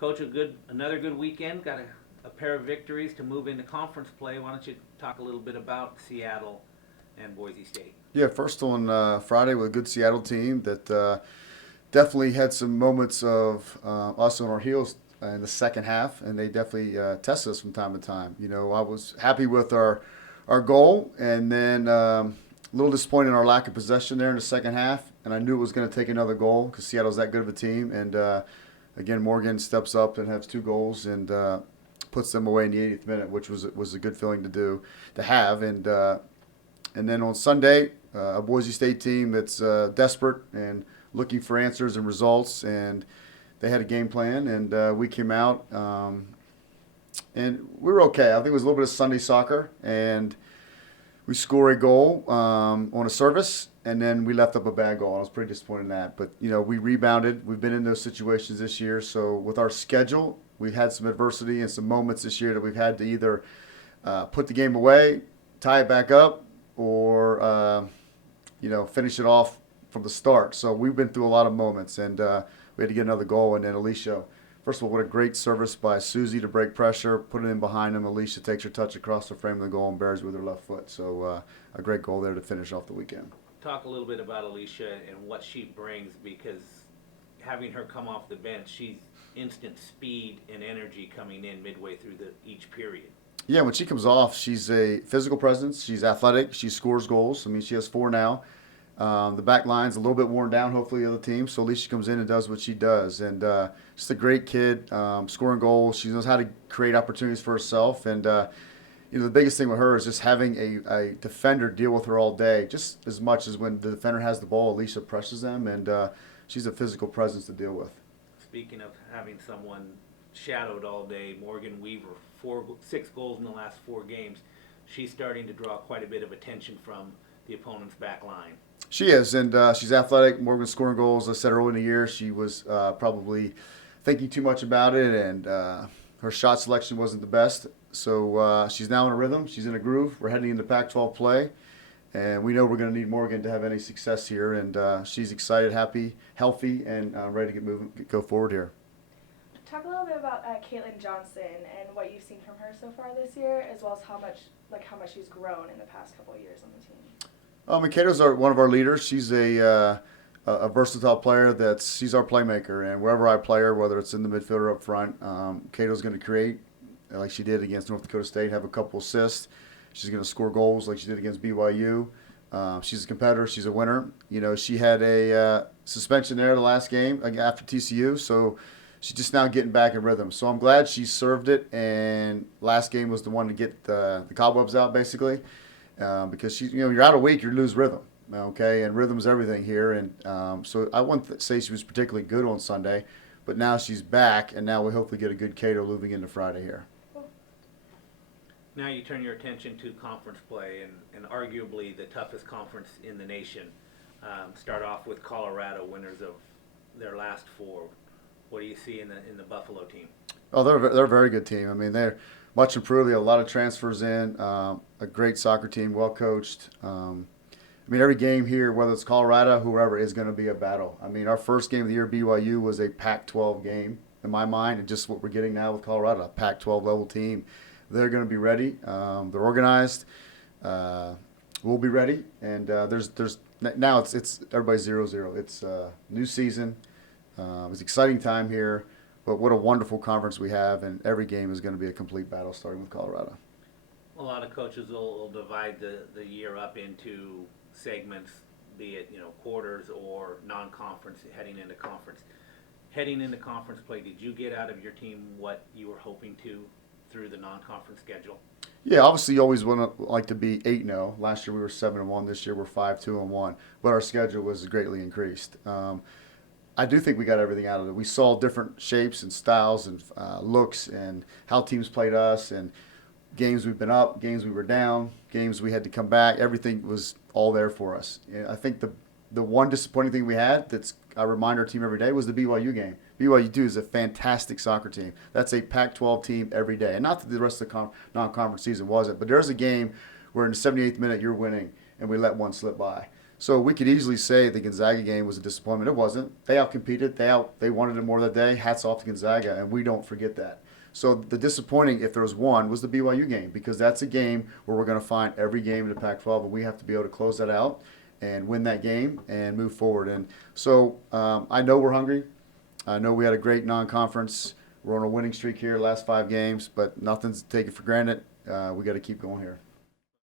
Coach, another good weekend. Got a pair of victories to move into conference play. Why don't you talk a little bit about Seattle and Boise State? Yeah, first on Friday with a good Seattle team that definitely had some moments of us on our heels in the second half, and they definitely tested us from time to time. I was happy with our goal, and then a little disappointed in our lack of possession there in the second half. And I knew it was going to take another goal because Seattle's that good of a team. And again, Morgan steps up and has two goals and puts them away in the 80th minute, which was a good feeling to have. And then on Sunday, a Boise State team that's desperate and looking for answers and results, and they had a game plan, and we came out, and we were okay. I think it was a little bit of Sunday soccer, and we score a goal on a service, and then we left up a bad goal. I was pretty disappointed in that, but we rebounded. We've been in those situations this year, so with our schedule, we've had some adversity and some moments this year that we've had to either put the game away, tie it back up, or finish it off from the start. So we've been through a lot of moments, and we had to get another goal. And then Alicia, first of all, what a great service by Susie to break pressure, put it in behind him. Alicia takes her touch across the frame of the goal and bears with her left foot. So a great goal there to finish off the weekend. Talk a little bit about Alicia and what she brings, because having her come off the bench, she's instant speed and energy coming in midway through each period. Yeah, when she comes off, she's a physical presence. She's athletic. She scores goals. I mean, she has four now. The back line's a little bit worn down, hopefully, the other team. So Alicia comes in and does what she does. And just a great kid, scoring goals. She knows how to create opportunities for herself. And, the biggest thing with her is just having a defender deal with her all day, just as much as when the defender has the ball, Alicia presses them. And she's a physical presence to deal with. Speaking of having someone shadowed all day, Morgan Weaver, 6 goals in the last 4 games. She's starting to draw quite a bit of attention from the opponent's back line. She is, and she's athletic. Morgan's scoring goals. I said early in the year she was probably thinking too much about it, and her shot selection wasn't the best. So she's now in a rhythm. She's in a groove. We're heading into Pac-12 play, and we know we're going to need Morgan to have any success here. And she's excited, happy, healthy, and ready to go forward here. Talk a little bit about Caitlin Johnson and what you've seen from her so far this year, as well as how much she's grown in the past couple of years on the team. Mikaela's one of our leaders. She's a versatile player. She's our playmaker, and wherever I play her, whether it's in the midfield or up front, Kato's going to create like she did against North Dakota State, have a couple assists. She's going to score goals like she did against BYU. She's a competitor. She's a winner. She had a suspension there the last game after TCU, so she's just now getting back in rhythm. So I'm glad she served it, and last game was the one to get the cobwebs out, basically, because she's, you're out a week, you lose rhythm, okay, and rhythm's everything here. And so I wouldn't say she was particularly good on Sunday, but now she's back, and now we hopefully get a good Cato moving into Friday here. Now you turn your attention to conference play, and arguably the toughest conference in the nation. Start off with Colorado, winners of their last 4. What do you see in the Buffalo team? Oh, they're a very good team. I mean, they're much improved. They have a lot of transfers in. A great soccer team, well coached. Every game here, whether it's Colorado, whoever, is going to be a battle. I mean, our first game of the year, BYU, was a Pac-12 game in my mind, and just what we're getting now with Colorado, a Pac-12 level team. They're going to be ready. They're organized. We'll be ready. And there's now it's everybody's 0-0. It's a new season. It's an exciting time here, but what a wonderful conference we have, and every game is going to be a complete battle, starting with Colorado. A lot of coaches will divide the year up into segments, be it quarters or non-conference, heading into conference. Heading into conference play, did you get out of your team what you were hoping to through the non-conference schedule? Yeah, obviously you always like to be 8-0. Last year we were 7-1. This year we're 5-2-1. But our schedule was greatly increased. I do think we got everything out of it. We saw different shapes and styles and looks and how teams played us, and games we've been up, games we were down, games we had to come back. Everything was all there for us. And I think the one disappointing thing we had I remind our team every day was the BYU game. BYU is a fantastic soccer team. That's a Pac-12 team every day. And not that the rest of the non-conference season wasn't, but there's a game where in the 78th minute you're winning and we let one slip by. So we could easily say the Gonzaga game was a disappointment. It wasn't. They outcompeted. They wanted it more that day. Hats off to Gonzaga, and we don't forget that. So the disappointing, if there was one, was the BYU game, because that's a game where we're going to find every game in the Pac-12, and we have to be able to close that out and win that game and move forward. And so I know we're hungry. I know we had a great non-conference. We're on a winning streak here, last 5 games, but nothing's taken for granted. We got to keep going here.